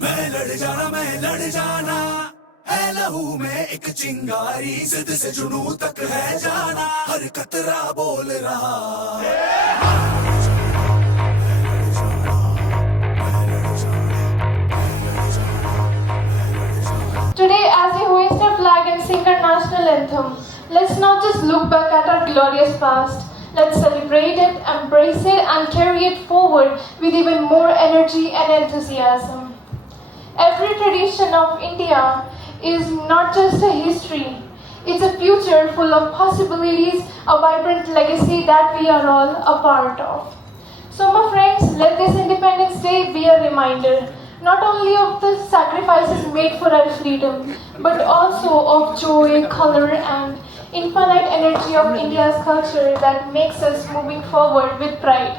मैं लड़ जाना है लहू में एक चिंगारी, जिद से जुनू तक है जाना, हर कतरा बोल रहा। Today, as we hoist our flag and sing our national anthem, let's not just look back at our glorious past. Let's celebrate it, embrace it, and carry it forward with even more energy and enthusiasm. Every tradition of India is not just a history, it's a future full of possibilities, a vibrant legacy that we are all a part of. So, my friends, let this Independence Day be a reminder not only of the sacrifices made for our freedom, but also of joy, color, and infinite energy of India's culture that makes us moving forward with pride.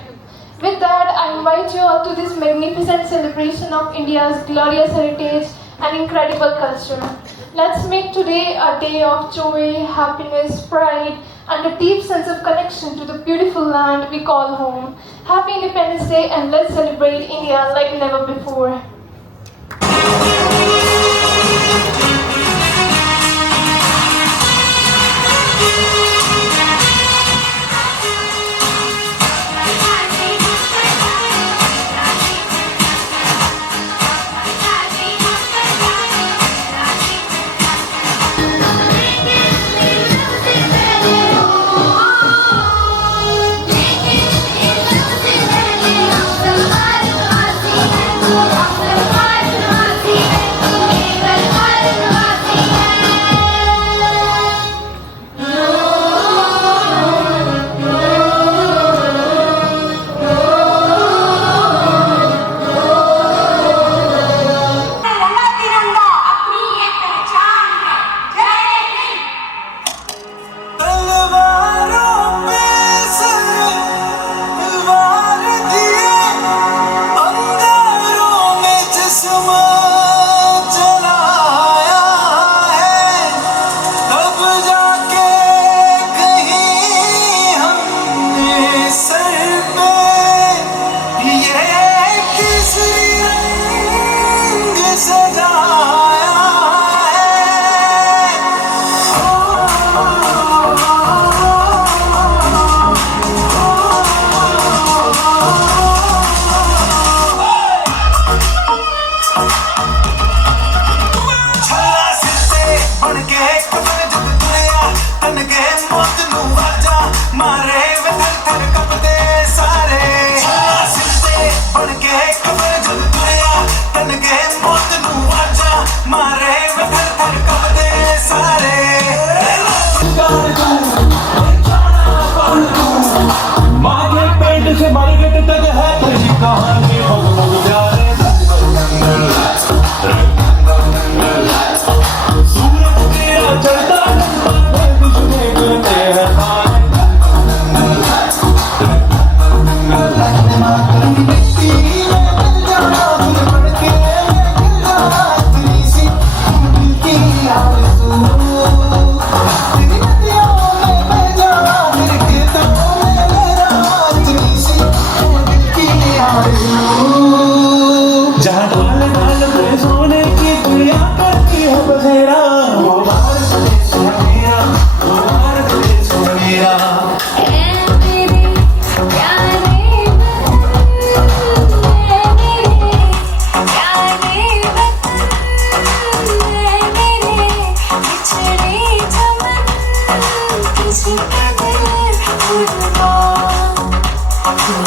With that, I invite you all to this magnificent celebration of India's glorious heritage and incredible culture. Let's make today a day of joy, happiness, pride, and a deep sense of connection to the beautiful land we call home. Happy Independence Day, and let's celebrate India like never before.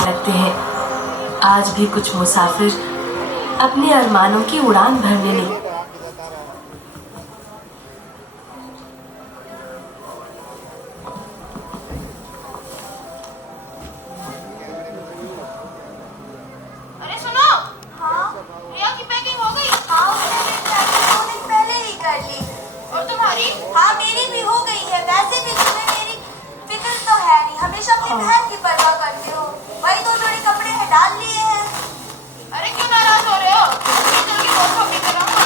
लगते हैं आज भी कुछ मुसाफिर अपने अरमानों की उड़ान भरने नहीं। अरे सुनो, रिया की पैकिंग हो गई? मैंने 2 दिन पहले ही कर ली। और तुम्हारी? हाँ, मेरी भी हो गई है। वैसे भी तुम्हें मेरी फिक्र तो है नहीं, हमेशा अपनी बहन की परवाह करते हो। वही 2 जोड़ी कपड़े हैं, डाल लिए हैं। अरे क्यों नाराज हो रहे हो? जल्दी बहुत शॉपिंग कराऊंगा।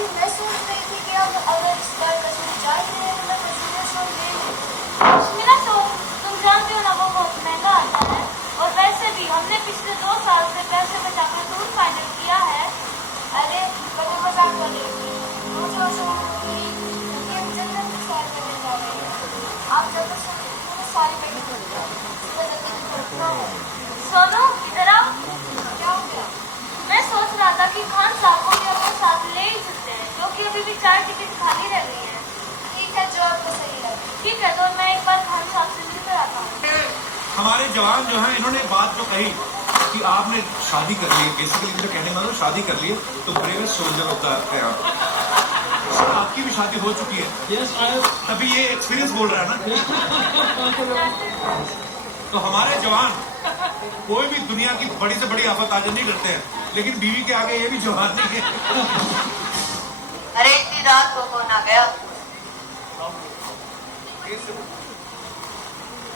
जी मैं सोच रही थी कि अब अगर इस बार कश्मीर जा ही रहे हैं तो मैं कश्मीर छोड़ ले लूं। कश्मीर तो तुम जानते हो ना वो बहुत महंगा आता है, और वैसे भी हमने पिछले 2 साल से पैसे बचाकर टूर फाइनल किया है। अरे कभी मजाक कर रही थी, मुझे ऐसा कि हम जन्नत में सैर करने जा रहे हैं। आप जब तक सारी बैठी कर दो, सुबह जल्दी निकलना है। सोनू इधर आओ। क्या हो गया? मैं सोच रहा था कि खान साहब को भी अपने साथ ले ही चलते हैं, क्योंकि अभी भी 4 टिकट खाली रह गई है। ठीक है, जो आपको सही लगे। ठीक है, तो मैं एक बार खान साहब से मिलकर आता हूँ। हमारे जवान जो हैं इन्होंने बात जो कही कि आपने शादी कर ली है, बेसिकली मुझे कहने वाला शादी कर ली है तो ब्रेव सोल्जर होता है आप। सर आपकी भी शादी हो चुकी है। Yes, I तभी ये एक्सपीरियंस बोल रहा है ना। तो हमारे जवान कोई भी दुनिया की बड़ी से बड़ी आफत आज नहीं करते हैं, लेकिन बीवी के आगे ये भी जवान नहीं है। अरे इतनी रात को कौन आ गया?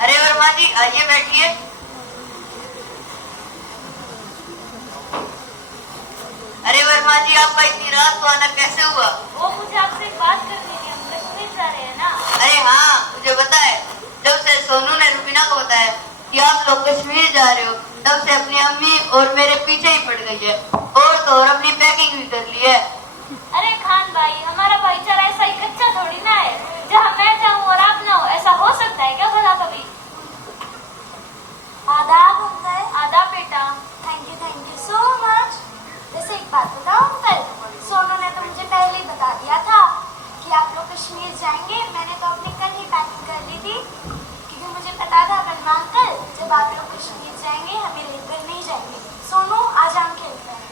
अरे वर्मा जी आइए बैठिए। अरे वर्मा जी आपका इतनी रात को आना कैसे हुआ? वो मुझे आपसे एक बात करनी थी, हम कश्मीर जा रहे हैं ना। अरे हाँ मुझे पता है, जब से सोनू ने रुबीना को बताया कि आप लोग कश्मीर जा रहे हो तब से अपनी अम्मी और मेरे पीछे ही पड़ गई है, और तो और अपनी पैकिंग भी कर ली है। अरे खान भाई, हमारा भाईचारा ऐसा ही कच्चा थोड़ी ना है, जहाँ मैं जाऊँ और आप ना हो, ऐसा हो सकता है क्या भला कभी? आदाब अंकल। आदाब बेटा। Thank you so much. वैसे एक बात बताओ अंकल, सोनू ने तो मुझे पहले ही बता दिया था कि आप लोग कश्मीर जाएंगे। मैंने तो अपनी कल ही पैकिंग कर ली थी, क्योंकि मुझे पता था वरना अंकल जब आप लोग कश्मीर जाएंगे हमें लेकर नहीं जाएंगे। सोनू आज हम खेलते हैं।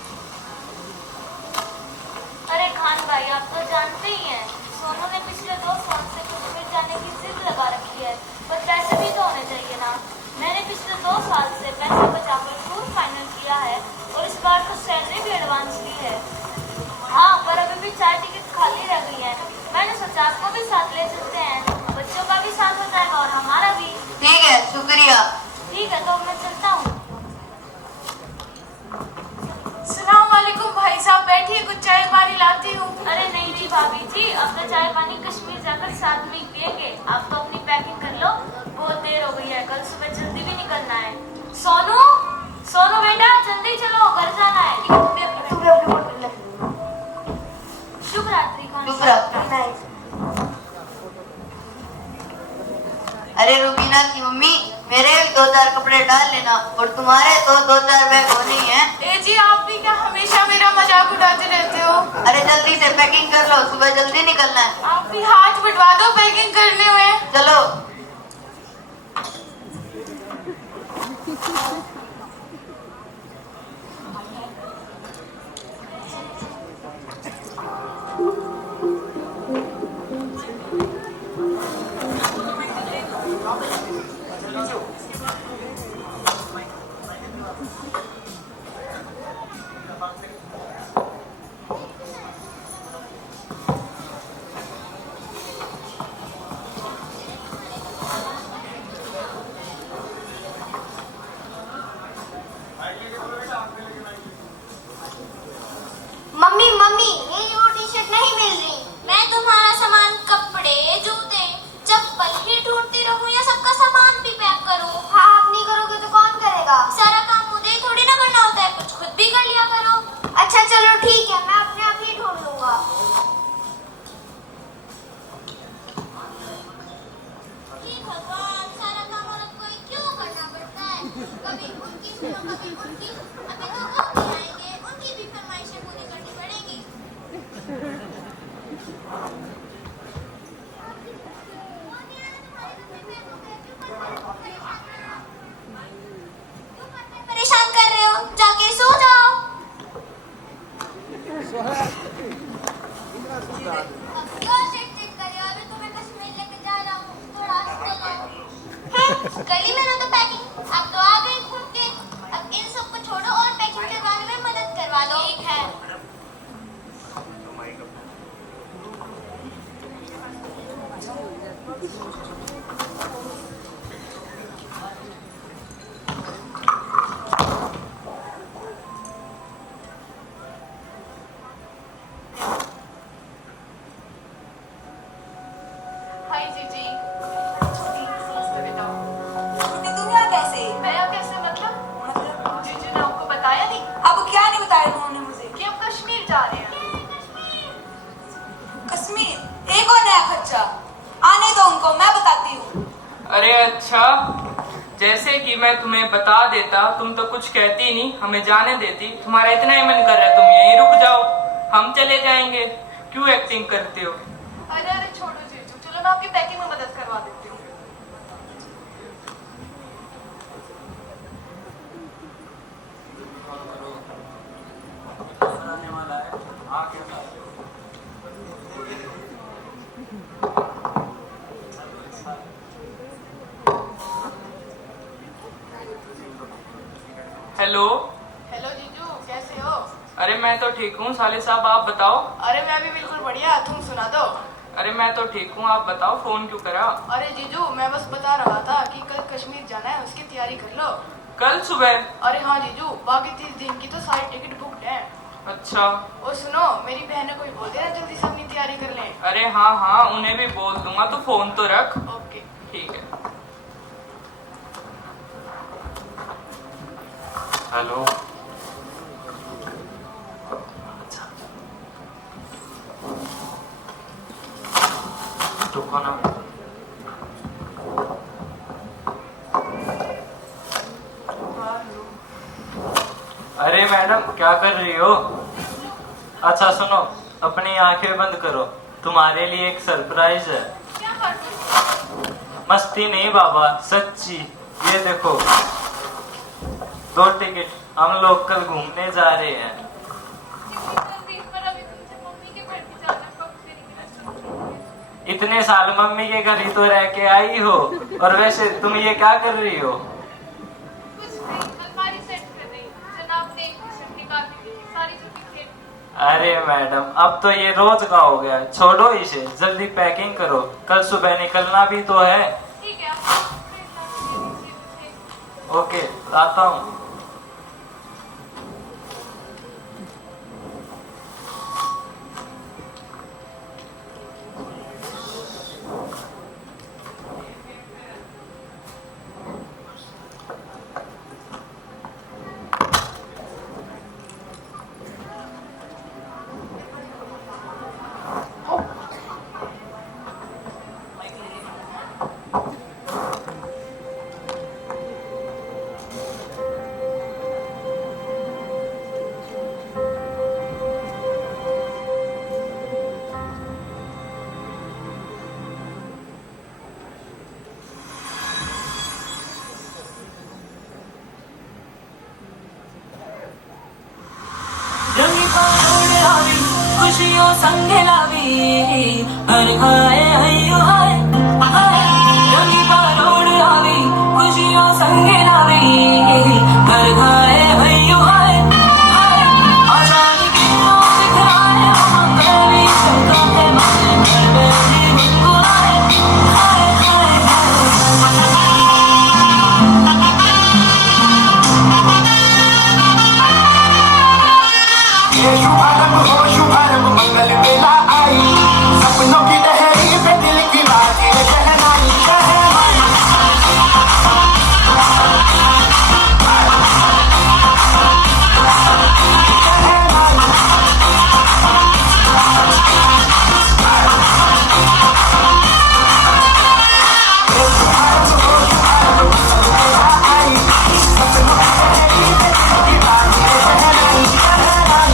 अरे खान भाई, आप तो जानते ही हैं, सोनू ने पिछले 2 साल से कश्मीर जाने की जिद लगा रखी है, पर पैसे भी तो होने चाहिए ना। मैंने पिछले 2 साल से पैसे बचाकर टूर फाइनल किया है, और इस बार तो सैलरी भी एडवांस ली है। हाँ, पर अभी भी 4 टिकट खाली रह गई है। मैंने सोचा आपको भी साथ ले चलते हैं, बच्चों का भी साथ हो जाएगा और हमारा भी। ठीक है, शुक्रिया। ठीक है, तो मैं चलता हूँ। अस्सलामुअलैकुम भाई साहब, बैठिए, कुछ चाय पानी लाती हूँ। अरे नहीं भाभी जी, अब तो चाय पानी कश्मीर जाकर साथ में ही पियेंगे। आप तो अपनी पैकिंग कर लो, बहुत देर हो गई है, कल सुबह जल्दी भी निकलना है। सोनू बेटा जल्दी चलो, घर जाना है। शुभ रात्रि खान। शुभ रात्रि। अरे रुबीना की मम्मी, मेरे भी 2-4 कपड़े डाल लेना, और तुम्हारे तो 2-4 बैग होने ही हैं। ए जी, आप भी क्या हमेशा मेरा मजाक उड़ाते रहते हो? अरे जल्दी से पैकिंग कर लो, सुबह जल्दी निकलना है। आप भी हाथ बटवा दो पैकिंग करने में। चलो। मम्मी मेरी वो टी शर्ट नहीं मिल रही। मैं तुम्हारा सामान, कपड़े, जूते, चप्पल ही ढूंढती रहूं या सबका सामान भी पैक करूं? हाँ, आप नहीं करोगे तो कौन करेगा? सारा काम मुझे थोड़ी ना करना होता है, कुछ खुद भी कर लिया करो। अच्छा चलो ठीक है, मैं अपने आप ही ढूंढ लूंगा। हे भगवान, सारा काम औरत को ही क्यों करना पड़ता है? कभी उनकी सुनो, कभी उनकी। अभी तो वो भी आएंगे, उनकी भी फरमाइशें पूरी करनी पड़ेगी। क्यों करते जैसे कि मैं तुम्हें बता देता, तुम तो कुछ कहती नहीं, हमें जाने देती। तुम्हारा इतना ही मन कर रहा है, तुम यहीं रुक जाओ, हम चले जाएंगे। क्यों एक्टिंग करते हो? अरे अरे छोड़ो जीजू, चलो मैं आपकी पैकिंग में मदद करवा देती हूँ। हेलो। हेलो जीजू, कैसे हो? अरे मैं तो ठीक हूँ साले साहब, आप बताओ। अरे मैं भी बिल्कुल बढ़िया, तुम सुना दो। अरे मैं तो ठीक हूँ, आप बताओ, फोन क्यों करा? अरे जीजू, मैं बस बता रहा था कि कल कश्मीर जाना है, उसकी तैयारी कर लो। कल सुबह? अरे हाँ जीजू, बाकी 30 दिन की तो सारी टिकट बुकड है। अच्छा। और सुनो, मेरी बहनों को भी बोल देना जल्दी से अपनी तैयारी कर लें। अरे हाँ हाँ, उन्हें भी बोल दूंगा, तो फोन तो रख। ओके ठीक है। हेलो। रुको ना। अरे मैडम, क्या कर रही हो? अच्छा सुनो, अपनी आंखें बंद करो, तुम्हारे लिए एक सरप्राइज है। क्या कर? मस्ती नहीं बाबा, सच्ची। ये देखो, 2 टिकट, हम लोग कल घूमने जा रहे हैं। इतने साल मम्मी के घर ही तो रह के आई हो, और वैसे तुम ये क्या कर रही हो? अरे मैडम, अब तो ये रोज का हो गया, छोड़ो इसे, जल्दी पैकिंग करो, कल सुबह निकलना भी तो है। ठीक है। ओके, आता हूँ। खुशियों संग लावी हर खाए हयो हाय हाय रंगी बारोड़ आवी खुशियों संग लावी हर खाए हयो हाय हाय आजादी की रोज दिखाए हम तेरी सबका है मन घर में जीवन बुलाए हाय हाय ये शुभारंभ हो शुभारंभ, मंगल बेला आई, सपनों की लहरी पे दिल की बातें शहनाई शहनाई। सपनों की लहरी पे दिल की बातें शहनाई शहनाई।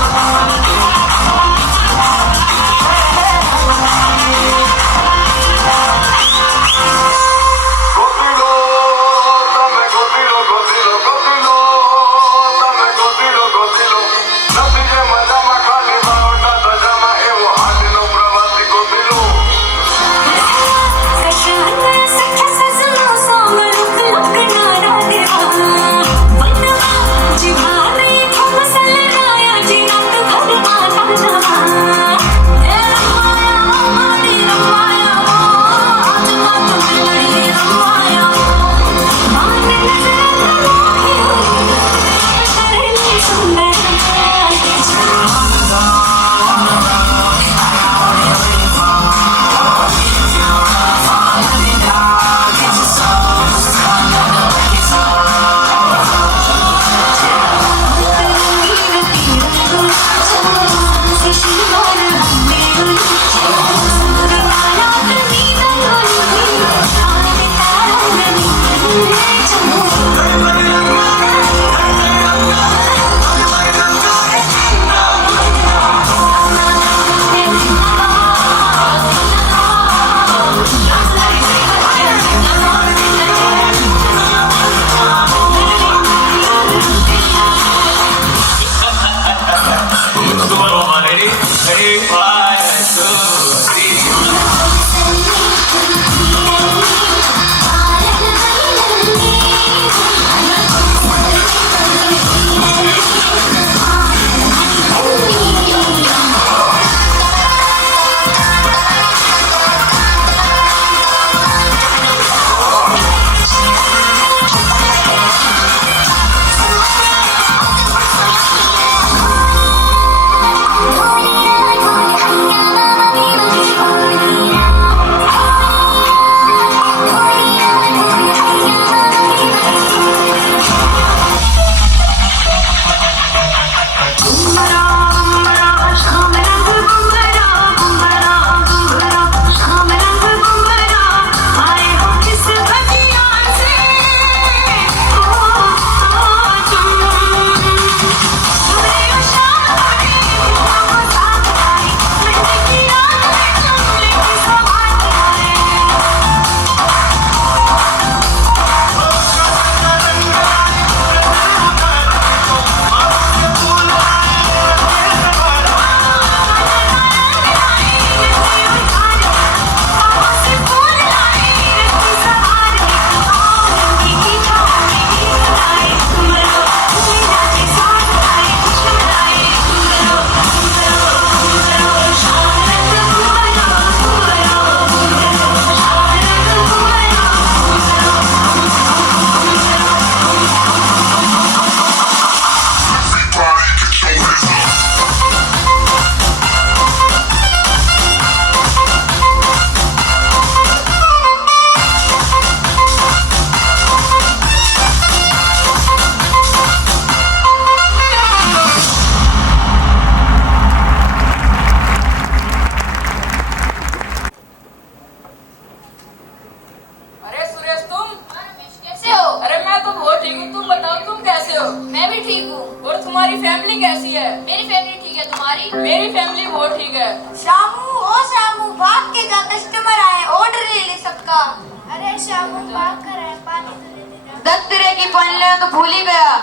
तुम्हारी फैमिली कैसी है? मेरी फैमिली ठीक है, तुम्हारी? मेरी फैमिली बहुत ठीक है। शामू, ओ शामू, भाग के जा, कस्टमर आए, ऑर्डर ले ले सबका। अरे शामू भाग कर है, पानी तो ले दे। 10 तरह की पानी ले तो भूल ही गया।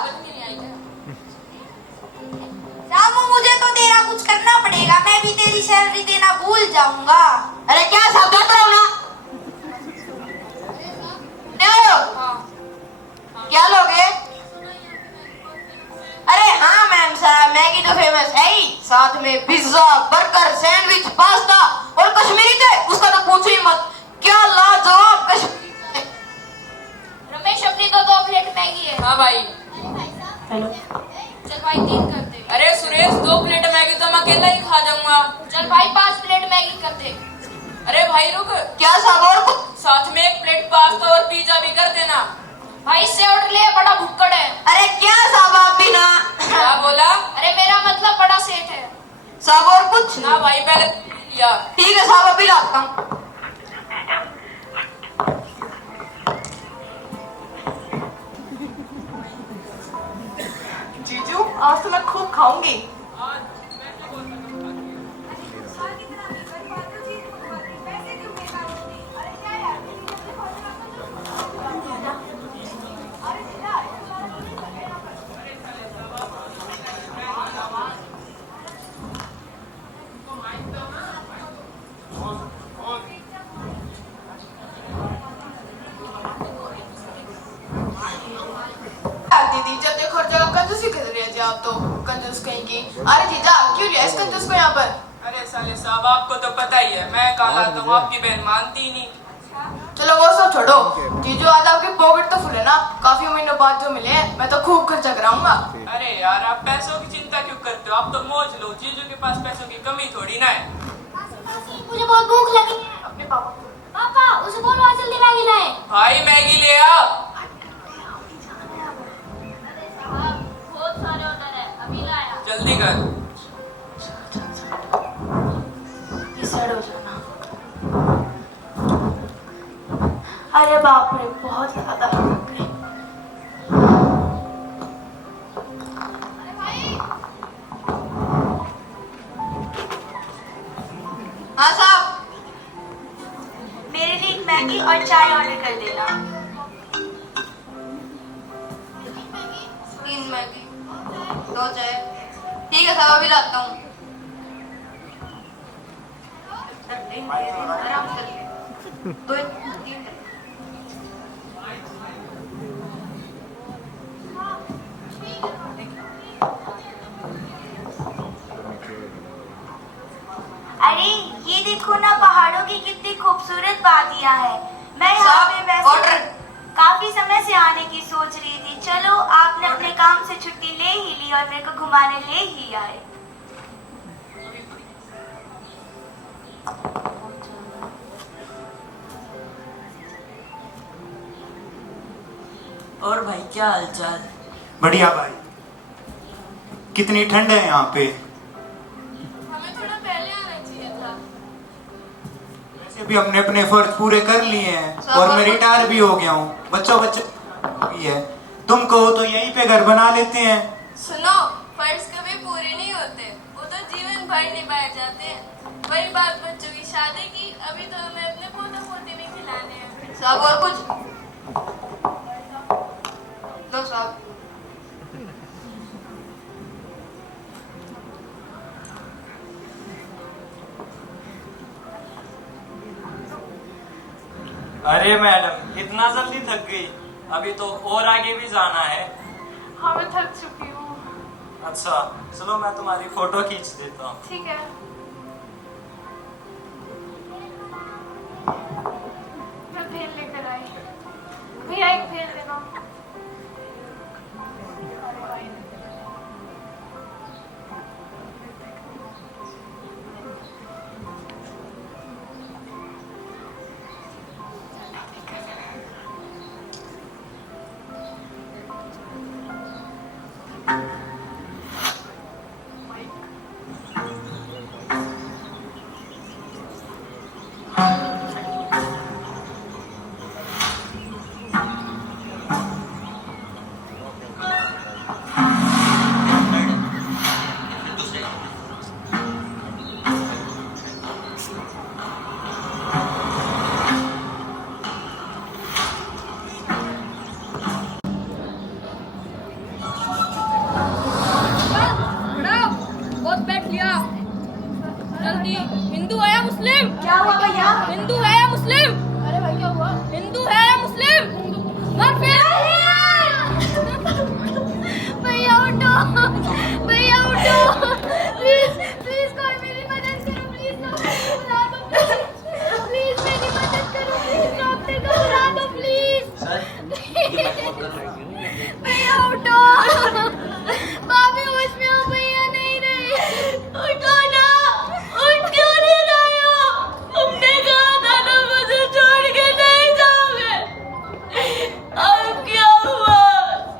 शामू मुझे तो तेरा कुछ करना पड़ेगा, मैं भी तेरी सैलरी देना भूल जाऊंगा। अरे क्या सब देख रहा हूँ ना? क्या लोगे? अरे हाँ मैम साहब, मैगी तो फेमस है ही, साथ में पिज्जा, बर्गर, सैंडविच, पास्ता और कश्मीरी थे, उसका तो पूछो ही मत। क्या लाजवाब कश्मीरी। रमेश अपनी तो 2 प्लेट मैगी है। हाँ भाई। हेलो। चल भाई 3 कर दे। अरे सुरेश 2 प्लेट मैगी तो मैं अकेला ही खा जाऊंगा। चल भाई 5 प्लेट मैगी कर दे। अरे भाई रुक। क्या साहब और कुछ? साथ में 1 प्लेट पास्ता और पिज्जा भी कर देना। भाई इससे ऑर्डर ले, बड़ा भुक्कड़ है। अरे क्या साहब आप भी ना? क्या बोला? अरे मेरा मतलब बड़ा सेठ है। साहब और कुछ? ना भाई पहले लिया। ठीक है साहब, अभी लाता हूँ। जीजू आज तो मैं खूब खाऊंगी। दीदी जब देखो हर जगह कंजूसी कर रही है आप तो, कंजूस कहेंगी। अरे जीजा क्यों लिया इस कंजूस को यहाँ पर? अरे साले साहब आपको तो पता ही है, मैं कहा लाता हूँ, आपकी बहन मानती ही नहीं। चलो वो सब छोड़ो, जीजू आज आपके पॉकेट तो फुल है ना, काफी महीनों बाद जो मिले हैं, मैं तो खूब खर्चा कराऊंगा। अरे यार आप पैसों की चिंता क्यों करते हो, आप तो मौज लो, जीजू के पास पैसों की कमी थोड़ी ना है। मुझे बहुत भूख लगी है। अपने पापा पापा उसे बोलो आज जल्दी मैगी लाए। भाई मैगी ले आ। बहुत सारे ऑर्डर है, अभी लाया। जल्दी कर। इस साइड हो जाना। अरे बाप रे, बहुत ज्यादा भूख है। हाँ साहब, मेरे लिए एक मैगी और चाय ऑर्डर कर देना। 3 मैगी 2 चाय। ठीक है साहब, अभी लाता हूँ। करते हैं, आराम से करते हैं। 2 3 अरे ये देखो ना, पहाड़ों की कितनी खूबसूरत वादियां हैं। मैं यहाँ पे वैसे काफी समय से आने की सोच रही थी। चलो, आपने अपने काम से छुट्टी ले ही ली और मेरे को घुमाने ले ही आए। और भाई क्या हालचाल? बढ़िया भाई। कितनी ठंड है यहाँ पे। हमें थोड़ा पहले आना चाहिए था। वैसे भी हमने अपने फर्ज पूरे कर लिए हैं और मैं रिटायर भी हो गया हूँ। बच्चा भी है। तुम कहो तो यहीं पे घर बना लेते हैं। सुनो, फर्ज कभी पूरे नहीं होते, वो तो जीवन भर निभाए जाते हैं। वही बात बच्चों की शादी की, अभी तो हमें अपने पोते पोती नहीं खिलाने हैं। साहब और कुछ दो साहब। अरे मैडम, इतना जल्दी थक गई? अभी तो और आगे भी जाना है। हाँ, मैं थक चुकी हूँ। अच्छा, चलो मैं तुम्हारी फोटो खींच देता हूँ। ठीक है। मैं भेल लेकर आई। भैया एक भेल देना। हिंदू है या मुस्लिम? क्या हुआ भैया? हिंदू है या मुस्लिम? अरे भाई क्या हुआ? हिंदू है या मुस्लिम? मर फिर। भैया उठो, भैया उठो, प्लीज प्लीज कोई मेरी मदद करो, प्लीज बुला दो, प्लीज मेरी मदद करो, प्लीज डॉक्टर को बुला दो, प्लीज। भैया उठो, भाभी होश में हो, भैया नहीं रही। उठो ना, उठ क्यों नहीं रहे हो? तुमने कहा था ना मुझे छोड़ के नहीं जाओगे। अब क्या हुआ?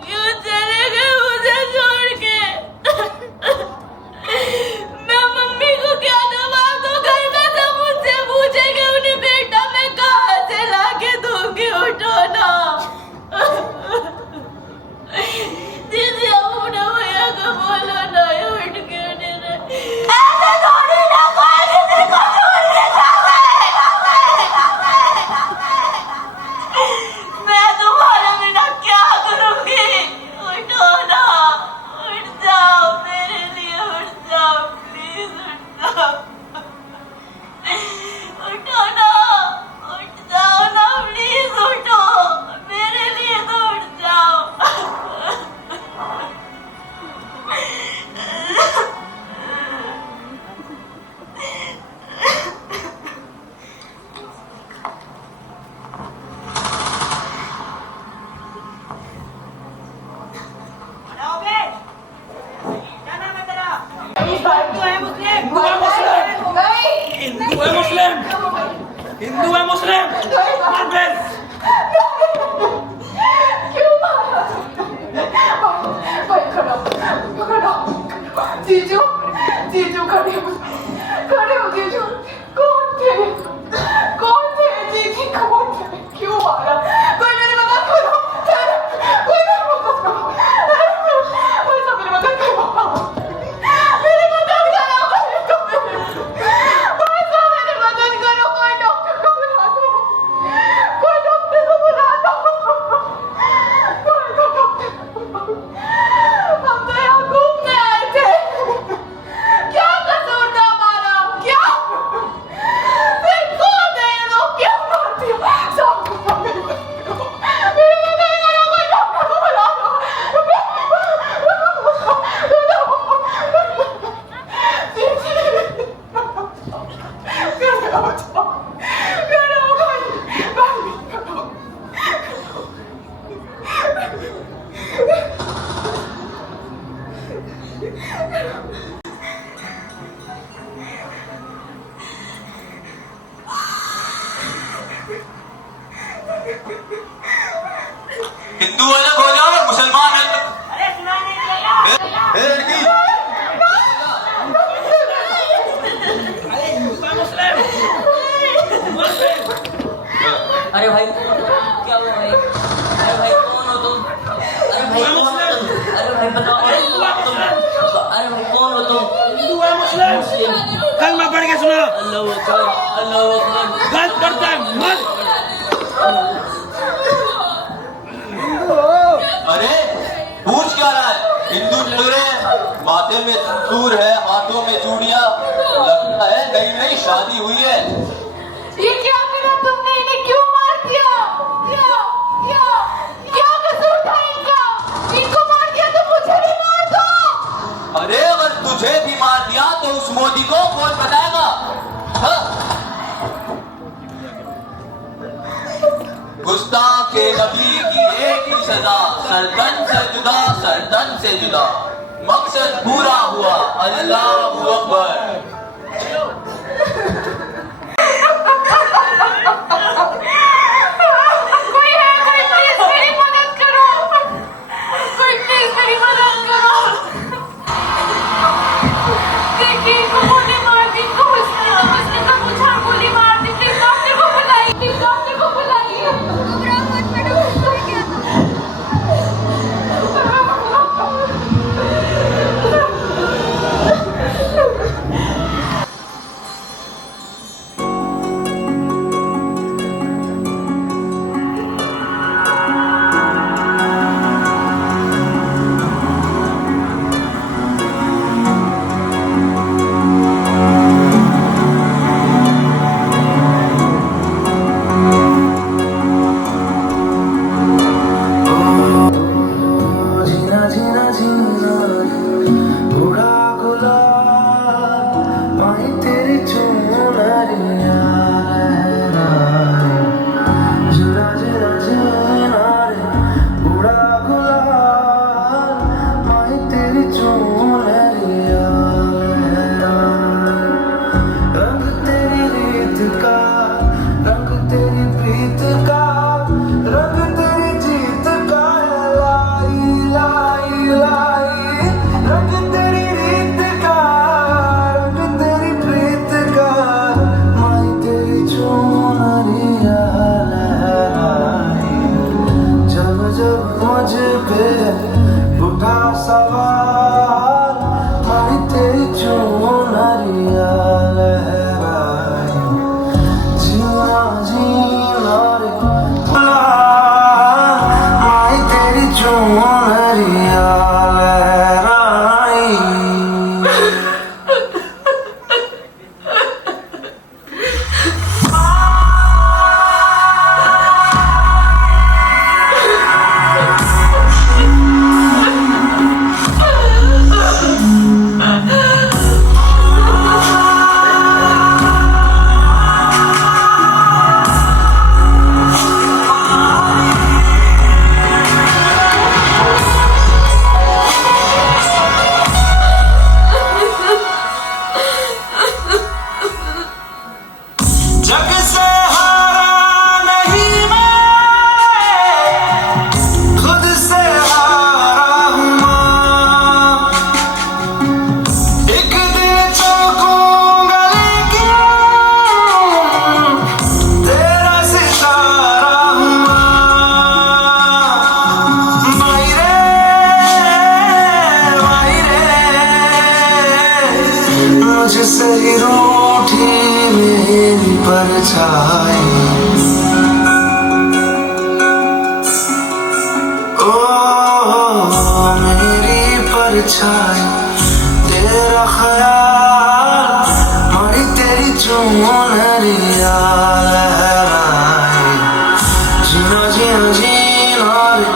क्यों चले गए मुझे छोड़ के? मैं मम्मी को क्या जवाब दूं? घर का सब मुझसे पूछेंगे, उन्हें बेटा मैं कहाँ से लाके दूंगी? उठो ना दीदी, अपने भैया को बोलो ना, उठ क्यों नहीं रहे? ऐसे थोड़ी ना कोई किसी को छोड़ने जाता है। मैं तुम्हारे बिना क्या करूंगी? उठो ना, उठ जाओ, मेरे लिए उठ जाओ, प्लीज उठ जाओ। उठो ना, उठ जाओ ना, प्लीज उठो, मेरे लिए तो उठ जाओ। हिंदू है मुस्लिम? जीजू, जीजू खड़े हो जीजू। कौन थे जीजी? कौन थे? क्यों मारा? कोई मेरी मदद करो, कोई मेरी मदद करो, कोई सब मेरी मदद करो, मेरी मदद करो, कोई सब मेरी मदद करो, कोई डॉक्टर को बुला दो, कोई डॉक्टर को बुला दो, कोई डॉक्टर को बुला दो। हम तो यहाँ घूमने आए थे, क्या कसूर था हमारा? क्या हिंदू अलग हो जाओ और मुसलमान अलग। अरे भाई क्या हुआ भाई? अरे भाई कौन हो तुम? अरे भाई कौन हो तुम? अरे भाई बताओ तुम। अरे भाई कौन हो तुम? हिंदू है मुस्लिम? कलमा पढ़ के सुना। अल्लाह अकबर, अल्लाह अकबर। गलत पढ़ता है मत। अरे पूछ क्या रहा है? हिंदू लग रहे हैं, माथे में तंदूर है, हाथों में चूड़ियां, लगता है नई नई शादी हुई है। ये क्या करा तुमने? इन्हें क्यों मार दिया? क्या कसूर था इनका? इनको मार दिया तो मुझे भी मार दो। अरे अगर तुझे भी मार दिया तो उस मोदी को कौन बताएगा? हाँ? गुस्ताखे नबी की एक ही सजा, सरदन से जुदा, सरदन से जुदा। मकसद पूरा हुआ, अल्लाहू अकबर। कोई है? कोई प्लीज मेरी मदद करो। कोई प्लीज मेरी मदद करो। देखिए इनको गोली मार दी, इनको उसने का मुझे गोली मार दी। प्लीज डॉक्टर को बुलाइए, प्लीज डॉक्टर को बुलाइए। मुझसे ही रूठी मेरी परछाई, ओ मेरी परछाई, तेरा ख्याल मारी तेरी चुनरिया लहराए, जीना जीना जीना रे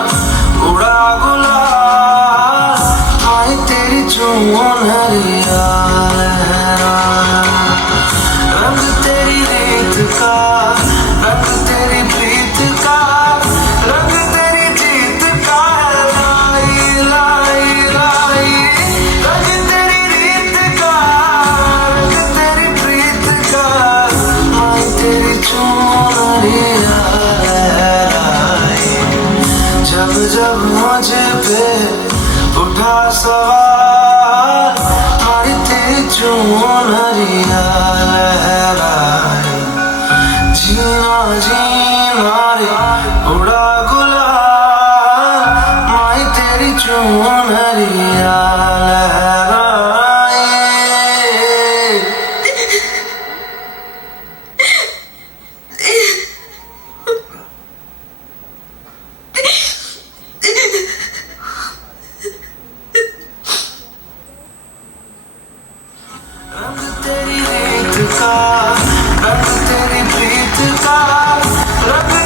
उड़ा गुलाल, मारी तेरी चुनरिया रंग तेरी रीत का, रंग तेरी प्रीत का, रंग तेरी जीत का, लाई लाई लाई, रंग तेरी नरिया लहराए जीना जीना रे उड़ा गुलाल माई तेरी चुनरिया लहराए रंग तेरी रीत का रंग तेरी प्रीत का रंग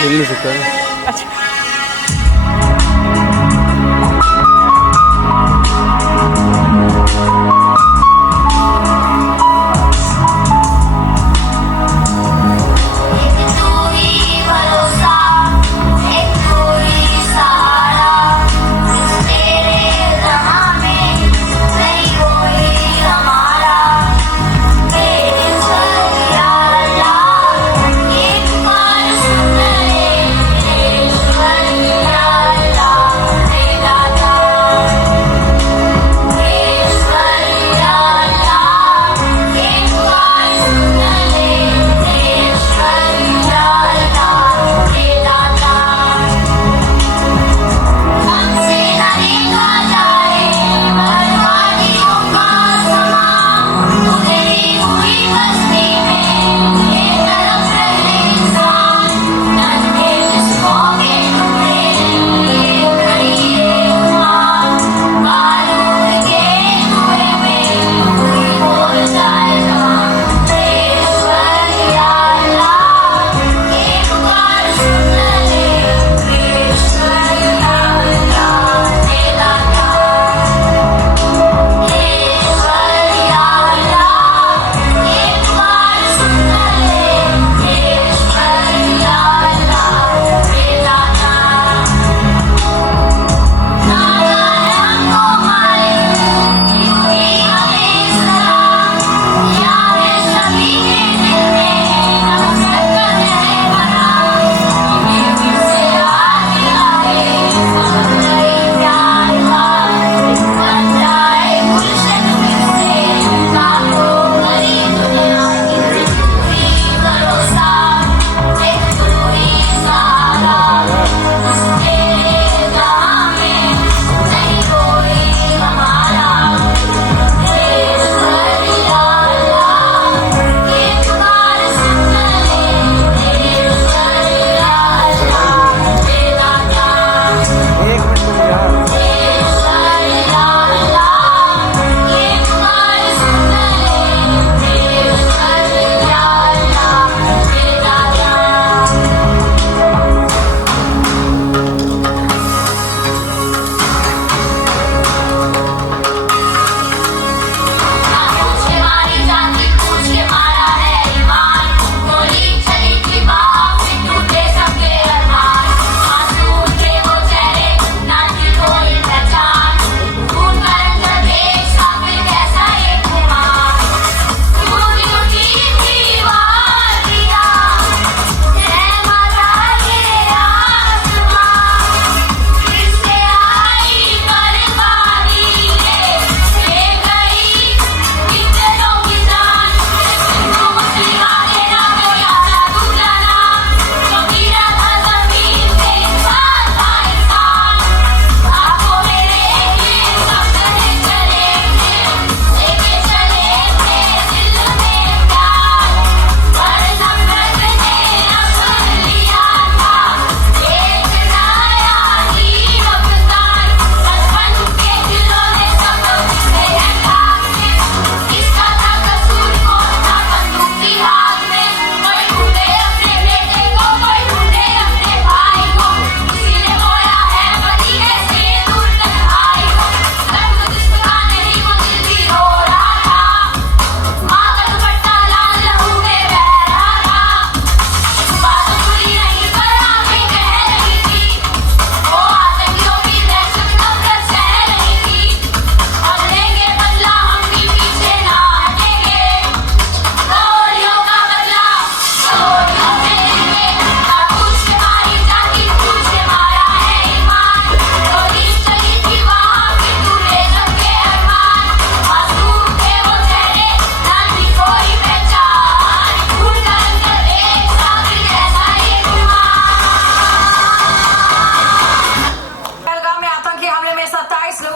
मिल नहीं सकता है। एक बार सुन ले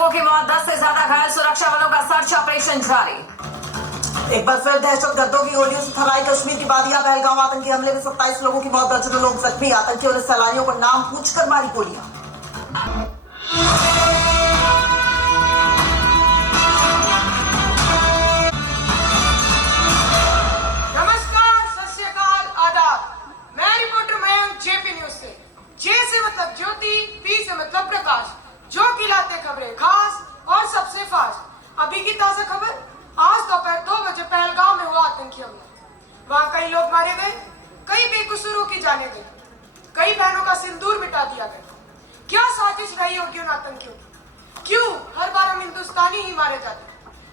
लोगों की मौत, 10 से ज्यादा घायल, सुरक्षा बलों का सर्च ऑपरेशन जारी। एक बार फिर दहशतगर्दों की गोलियों से थराई कश्मीर की बादियां। पहलगाम आतंकी हमले में 27 लोगों की मौत, दर्जनों लोग जख्मी। आतंकियों ने सैलानियों को नाम पूछकर मारी गोलियां। नमस्कार, सत श्री अकाल, आदाब। मैं रिपोर्टर मयंक, जेपी न्यूज से। जे से मतलब ज्योति, पी से मतलब प्रकाश, जो खिलाते खबरें खास और सबसे फास्ट। अभी की ताजा खबर, आज दोपहर 2 बजे पहलगाम में हुआ आतंकी हमला। वहाँ कई लोग मारे गए, कई बेकसूरों की जाने गई, कई बहनों का सिंदूर मिटा दिया गया। क्या साजिश रही होगी उन आतंकियों की? क्यों हर बार हम हिंदुस्तानी ही मारे जाते?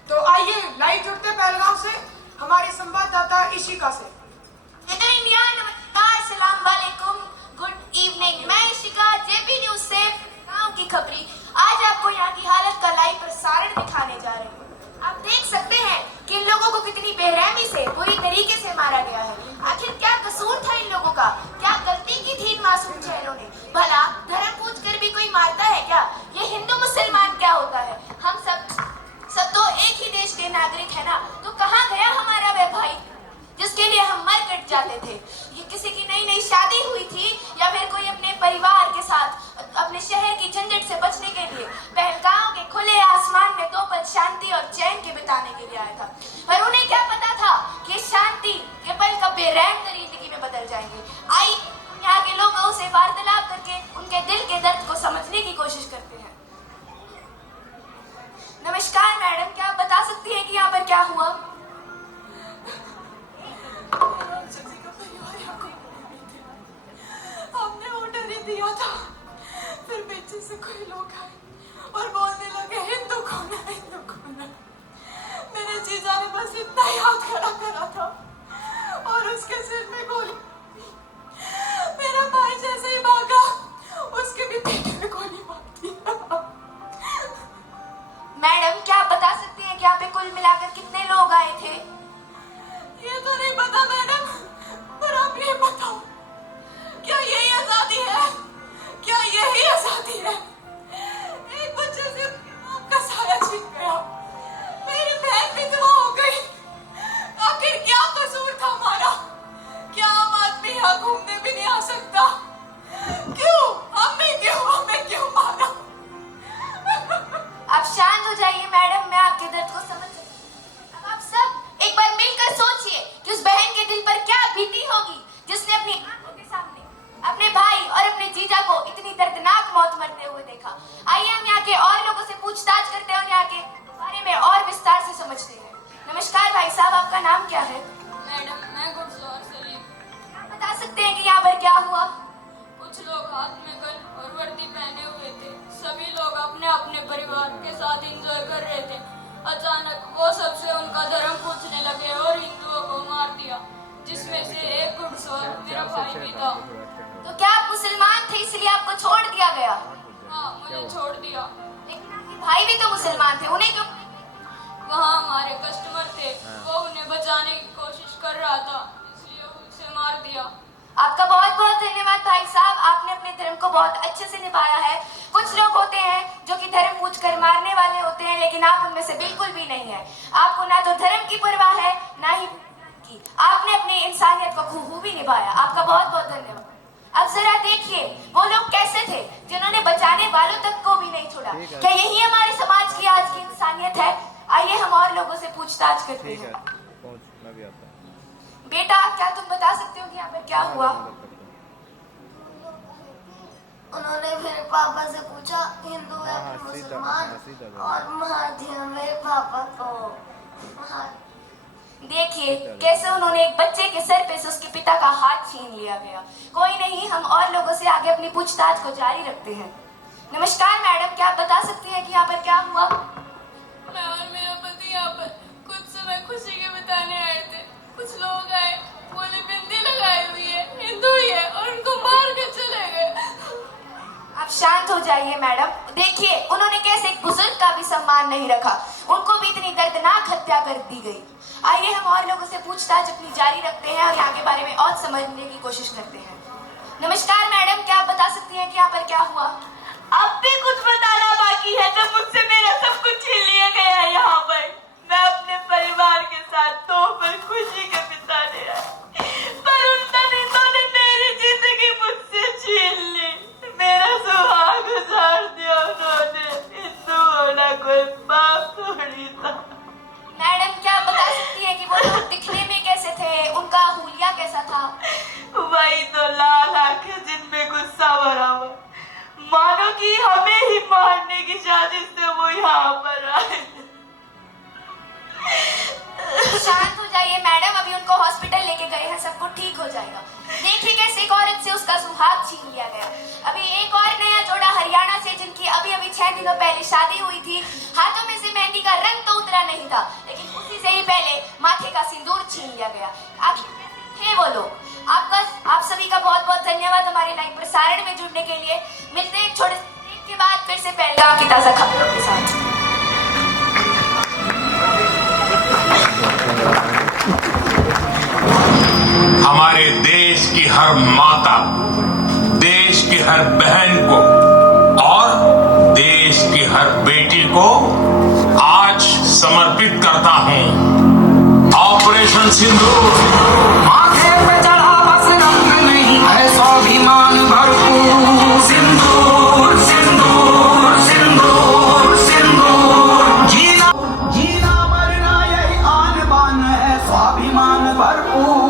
तो आइए लाइव जुड़ते पहलगाम से हमारी संवाददाता इशिका से। इंडिया, नमस्कार, सलाम वालेकुम, गुड इवनिंग। मैं इशिका, जेपी न्यूज से गांव की खबरी। आज आपको यहाँ की हालत का लाइव प्रसारण दिखाने जा रही हूँ। आप देख सकते हैं कि इन लोगों को कितनी बेरहमी से, बुरी तरीके से मारा गया है। आखिर क्या कसूर था इन लोगों का? क्या गलती की थी इन मासूम चेहरों ने? भला धर्म पूछ कर भी कोई मारता है क्या? ये हिंदू मुसलमान क्या होता है? हम सब तो एक ही देश के नागरिक है ना। तो कहाँ गया हमारा वह भाई जिसके लिए हम मर कट जाते थे? ये किसी की नई नई शादी हुई थी या फिर कोई अपने परिवार के साथ अपने शहर की झंझट से बचने के लिए पहलगाम के खुले आसमान में 2 पल शांति और चैन के बिताने के लिए आया था। पर उन्हें क्या पता था कि शांति के पल कब बेरहम जिंदगी में बदल जाएंगे। आई यहाँ के लोगों से वार्तालाप करके उनके दिल के दर्द को समझने की कोशिश करते हैं। नमस्कार मैडम, क्या आप बता सकती हैं कि यहाँ पर क्या हुआ? हमने ऑर्डर ही दिया था, फिर पीछे से कोई लोग आए और बोलने लगे हिंदू खोना, हिंदू खोना। मेरे जीजा ने बस इतना याद करा था और उसके सिर में गोली। मेरा भाई जैसे ही भागा, उसके भी पेट में गोली मार दी। मैडम, क्या आप बता सकती हैं कि यहाँ पे कुल मिलाकर कितने लोग आए थे? ये तो नहीं पता मैडम, पर आप ये बताओ, क्या यही आजादी है? क्या यही आजादी है? एक बच्चे से आपका साया छीन गया, मेरी बहन विधवा हो गई। आखिर क्या कसूर था हमारा? क्या आम आदमी यहाँ घूमने भी नहीं आ सकता? क्यों हमें क्यों मारा? आप शांत हो जाइए मैडम, मैं आपके दर्द को समझ सकती हूँ। अब आप सब एक बार मिलकर सोचिए कि उस बहन के दिल पर क्या बीती होगी जिसने अपनी आंखों के सामने अपने भाई और अपने जीजा को इतनी दर्दनाक मौत मरते हुए देखा। आइए हम यहाँ के और लोगों से पूछताछ करते हैं और यहाँ के बारे में और विस्तार से समझते हैं। नमस्कार भाई साहब, आपका नाम क्या है? मैडम, मैं गुरसोर सलीम। आप बता सकते हैं कि यहाँ पर क्या हुआ? कुछ लोग हाथ में गन और वर्दी पहने हुए थे। सभी लोग अपने अपने परिवार के साथ एंजॉय कर रहे थे। अचानक वो सबसे उनका धर्म पूछने लगे और हिंदुओं को मार दिया, जिसमें से एक गुरसोर मेरा भाई भी था। तो क्या आप मुसलमान थे इसलिए आपको छोड़ दिया गया? हाँ, मुझे छोड़ दिया। लेकिन आपके भाई भी तो मुसलमान थे, उन्हें क्यों? वहाँ हमारे कस्टमर थे, वो उन्हें बचाने की कोशिश कर रहा था, इसलिए उसे मार दिया। आपका बहुत बहुत धन्यवाद भाई साहब, आपने अपने धर्म को बहुत अच्छे से निभाया है। कुछ लोग होते हैं जो कि धर्म पूछकर मारने वाले होते हैं, लेकिन आप उनमें से बिल्कुल भी नहीं है। आपको ना तो धर्म की परवाह है ना ही की। आपने अपनी इंसानियत को खूबी निभाया। आपका बहुत बहुत धन्यवाद। अब जरा देखिए वो लोग कैसे थे जिन्होंने बचाने वालों तक को भी नहीं छोड़ा। क्या यही हमारे समाज की आज की इंसानियत है? आइए हम और लोगों से पूछताछ करते हैं। बेटा, क्या तुम बता सकते हो कि यहाँ पर क्या हुआ? उन्होंने मेरे पापा से पूछा हिंदू है कि मुसलमान, और मार दिया मेरे पापा को। देखिए कैसे उन्होंने एक बच्चे के सर पे से उसके पिता का हाथ छीन लिया गया। कोई नहीं, हम और लोगों से आगे अपनी पूछताछ को जारी रखते हैं। नमस्कार मैडम, क्या आप बता सकती हैं कि यहाँ पर क्या हुआ? मैं और मेरा पति यहाँ पर कुछ समय खुशी के बिताने आए थे। कुछ लोग आए, बोले बिंदी लगाई हुई है, हिंदू ही है, और उनको मार के चले गए। आप शांत हो जाइए मैडम। देखिए उन्होंने कैसे एक बुजुर्ग का भी सम्मान नहीं रखा, उनको भी इतनी दर्दनाक हत्या कर दी गई। आइए हम और लोगों से पूछताछ अपनी जारी रखते हैं और यहाँ के बारे में और समझने की कोशिश करते हैं। नमस्कार मैडम, क्या आप बता सकती हैं कि यहाँ पर क्या हुआ? अब भी कुछ बताना बाकी है तो मुझसे मेरे ताकि हमें ही मारने की साजिश से वो यहाँ पर आए। शांत हो जाइए मैडम, अभी उनको हॉस्पिटल लेके गए हैं, सब कुछ ठीक हो जाएगा। देखिए कैसे एक औरत से उसका सुहाग छीन लिया गया। अभी एक और नया जोड़ा हरियाणा से, जिनकी अभी अभी 6 दिनों पहले शादी हुई थी, हाथों में से मेहंदी का रंग तो उतरा नहीं था, लेकिन उसी से ही पहले माथे का सिंदूर छीन लिया गया। आखिर थे वो लोग। आप सभी का बहुत बहुत धन्यवाद हमारे लाइव प्रसारण में जुड़ने के लिए। मिलते हैं एक छोटे ब्रेक के बाद फिर से पहले गाँव की ताजा खबरों के साथ। हमारे देश की हर माता, देश की हर बहन को और देश की हर बेटी को आज समर्पित करता हूं ऑपरेशन सिंदूर। माथे पे चढ़ा बस रंग नहीं है स्वाभिमान भरपूर। सिंदूर सिंदूर सिंदूर सिंदूर, जीना मरना यही आन बान है स्वाभिमान भरपूर।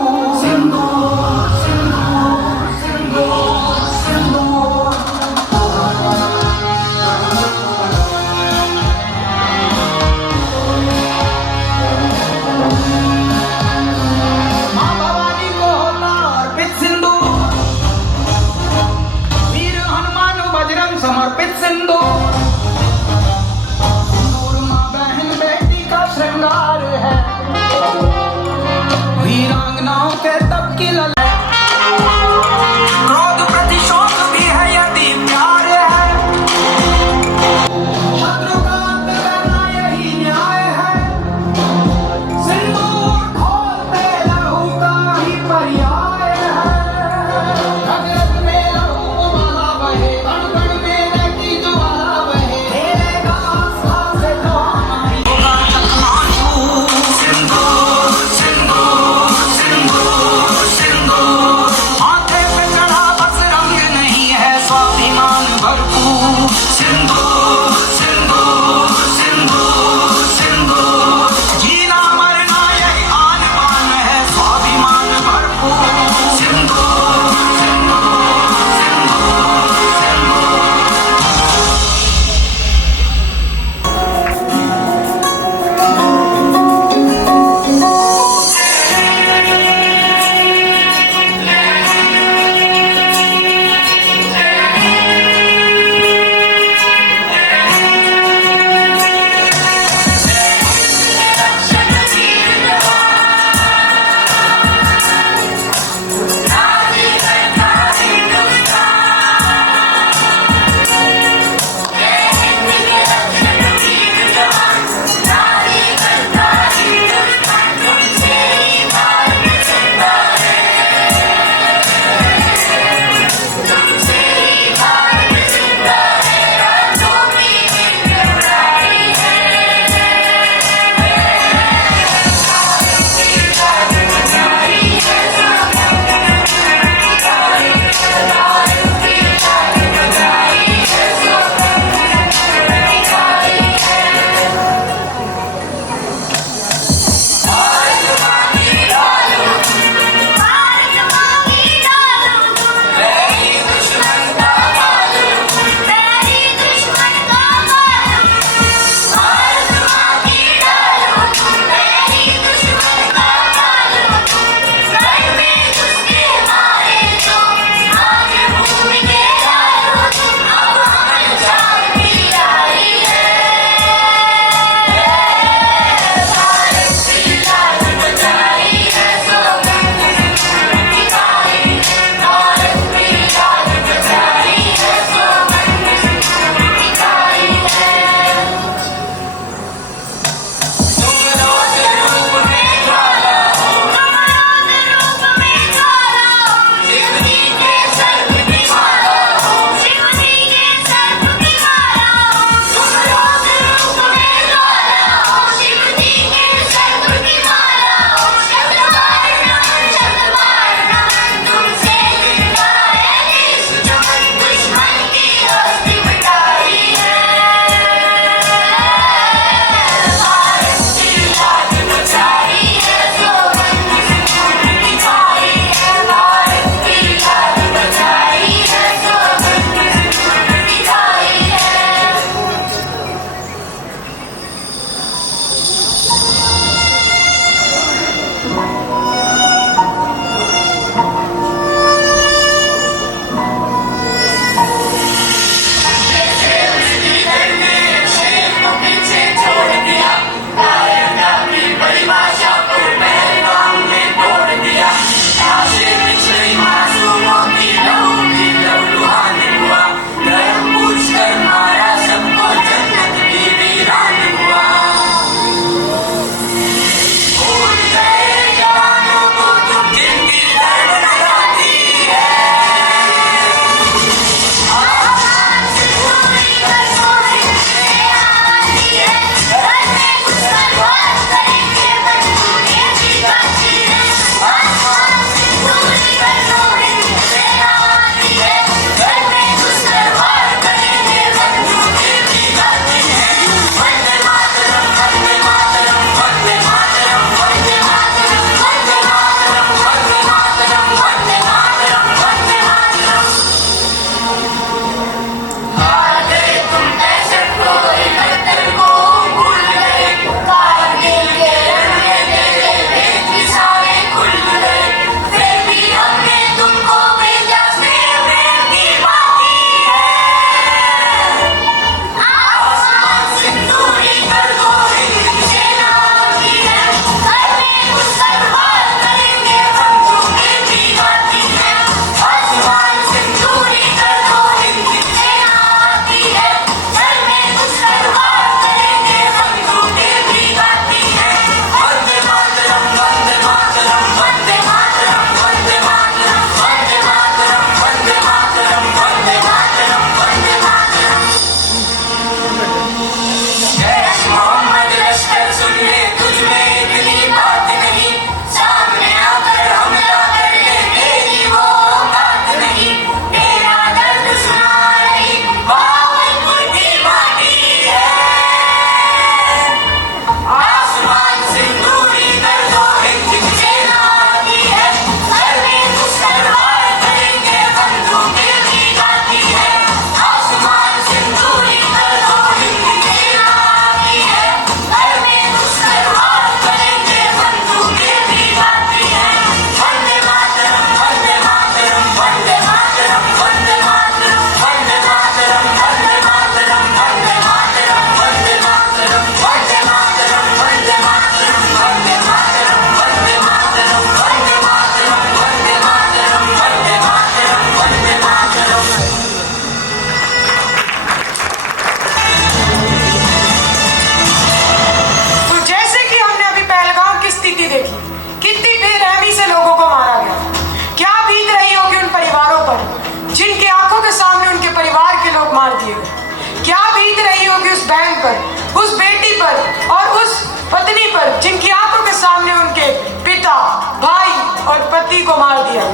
क्या बीत रही होगी उस बहन पर, उस बेटी पर और उस पत्नी पर जिनकी आंखों के सामने उनके पिता, भाई और पति को मार दिया।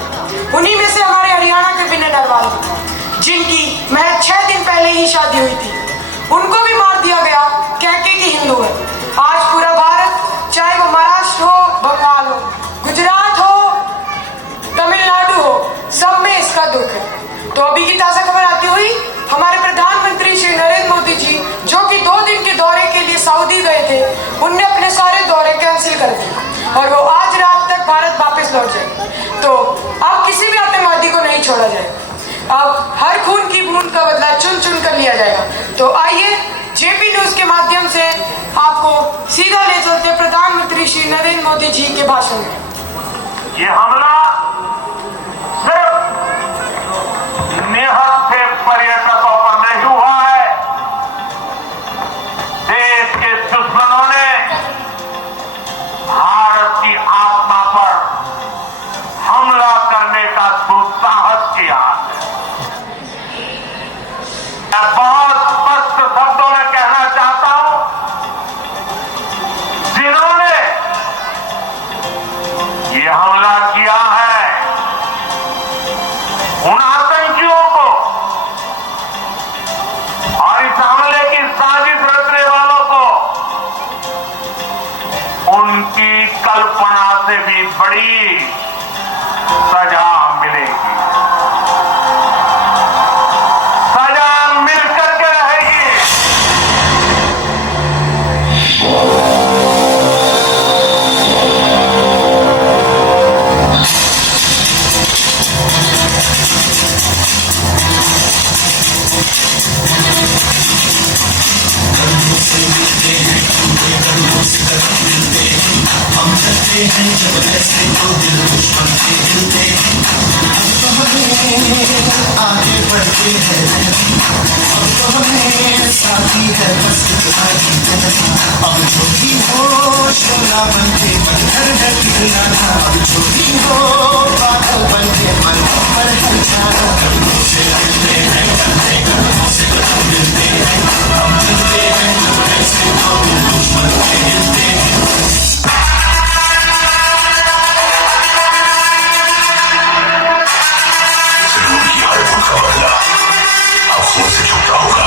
उन्हीं में से हमारे हरियाणा के विनय नरवाल जिनकी महज 6 दिन पहले ही शादी हुई थी, उनको भी मार दिया गया कहके कि हिंदू है। आज पूरा भारत, चाहे वो महाराष्ट्र हो, बंगाल हो, गुजरात हो, तमिलनाडु हो, सब में इसका दुख है। तो अभी की ताजा खबर आती हुई हमारे प्रधानमंत्री श्री नरेंद्र मोदी जी, जो कि 2 दिन के दौरे के लिए सऊदी गए थे, उनने अपने सारे दौरे कैंसिल कर दिए और वो आज रात तक भारत वापस लौट जाए। तो अब किसी भी आतंकवादी को नहीं छोड़ा जाएगा। अब हर खून की बूंद का बदला चुन चुन कर लिया जाएगा। तो आइए जेपी न्यूज के माध्यम से आपको सीधा ले चलते प्रधानमंत्री श्री नरेंद्र मोदी जी के भाषण में। ये हमला सिर्फ निहत से पर्यटकों पर नहीं हुआ है। देश के दुश्मनों ने भारत की आत्मा पर हमला करने का दुस्साहस किया है। मैं बहुत स्पष्ट शब्दों में कहना चाहता हूं, जिन्होंने ये हमला किया है, उन आतंकियों को और इस हमले की साजिश रचने वालों को उनकी कल्पना से भी बड़ी सजा मिलेगी। सजा मिल करके रहेगी। हम चलते हैं जब ऐसे तो दिल दुश्मन से हिलते हैं। हम तो हमें आगे बढ़ते हैं, हम तो हमें साथी है बस इतना ही कहना। अब जो भी हो शोला बनके पत्थर है पिघलाना, अब जो भी हो बादल बनके मन पर है जाना। कदमों से मिलते हैं करते कदमों से कदम मिलते हैं। हम चलते हैं जब ऐसे तो दिल दुश्मन से हिलते हैं। अफसोस से छूटा होगा।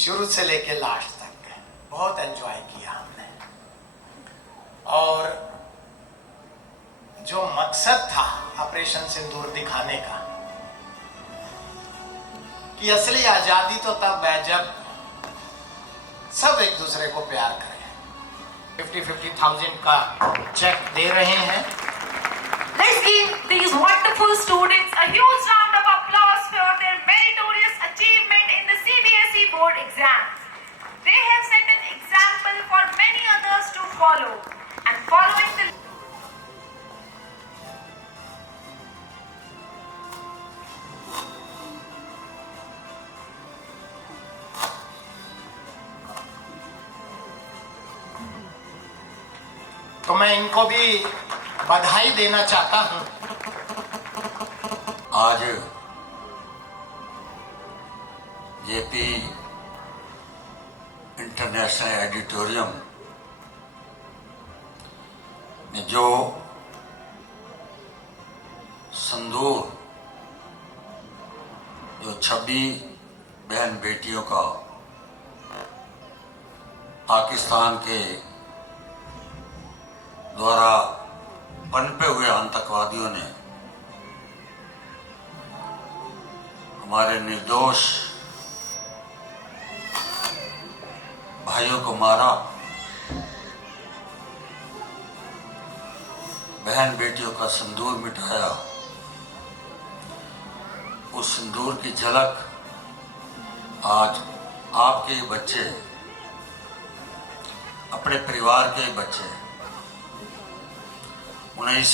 शुरू से लेके लास्ट तक बहुत एंजॉय किया हमने। और जो मकसद था ऑपरेशन सिंदूर दिखाने का कि असली आजादी तो तब है जब सब एक दूसरे को प्यार करें। 50,000 का चेक दे रहे हैं। Let's give these wonderful students a huge round of applause for their meritorious achievement in the CBSE board exams. They have set an example for many others to follow. And following the तो मैं इनको भी बधाई देना चाहता हूं। आज JP international auditorium में जो संदूर जो 26 बहन बेटियों का पाकिस्तान के द्वारा पनपे हुए आतंकवादियों ने हमारे निर्दोष भाइयों को मारा, बहन बेटियों का सिंदूर मिटाया, उस सिंदूर की झलक आज आपके बच्चे, अपने परिवार के बच्चे 19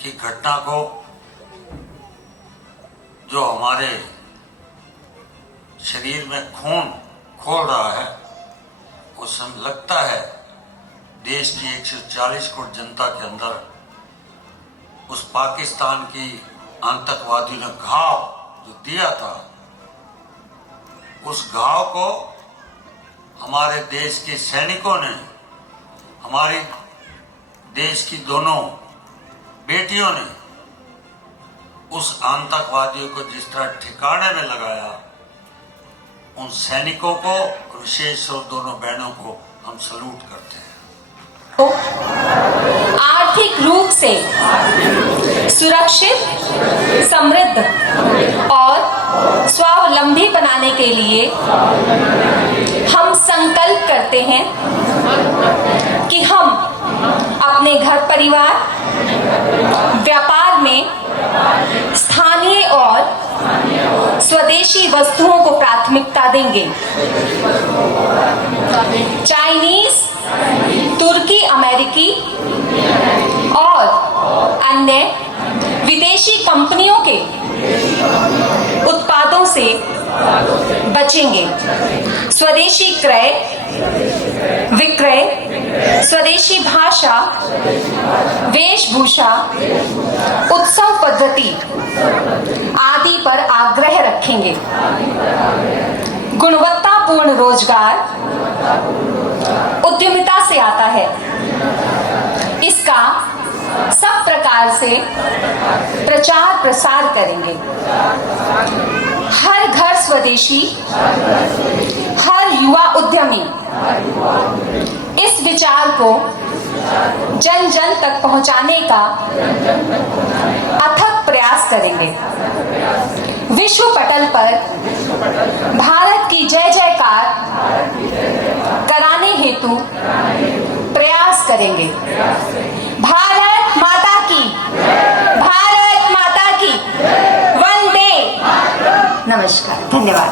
की घटना को जो हमारे शरीर में खून खोल रहा है, उस समय लगता है देश की 140 करोड़ जनता के अंदर उस पाकिस्तान की आतंकवादियों ने घाव जो दिया था, उस घाव को हमारे देश के सैनिकों ने, हमारी देश की दोनों बेटियों ने उस आतंकवादियों को जिस तरह ठिकाने में लगाया, उन सैनिकों को, विशेष और दोनों बहनों को हम सलूट करते हैं। आर्थिक रूप से सुरक्षित, समृद्ध और स्वावलंबी बनाने के लिए हम संकल्प करते हैं कि हम अपने घर परिवार, व्यापार में स्थानीय और स्वदेशी वस्तुओं को प्राथमिकता देंगे। चाइनीज, तुर्की, अमेरिकी और अन्य विदेशी कंपनियों के उत्पादों से बचेंगे। स्वदेशी क्रय विक्रय, स्वदेशी भाषा, वेशभूषा, उत्सव पद्धति आदि पर आग्रह रखेंगे। गुणवत्तापूर्ण रोजगार उद्यमिता से आता है। इसका सब प्रकार से प्रचार प्रसार करेंगे। हर घर स्वदेशी, हर युवा उद्यमी इस विचार को जन जन तक पहुंचाने का अथक प्रयास करेंगे। विश्व पटल पर भारत की जय जयकार कराने हेतु प्रयास करेंगे। भारत माता की, भारत माता की, वंदे। नमस्कार, धन्यवाद।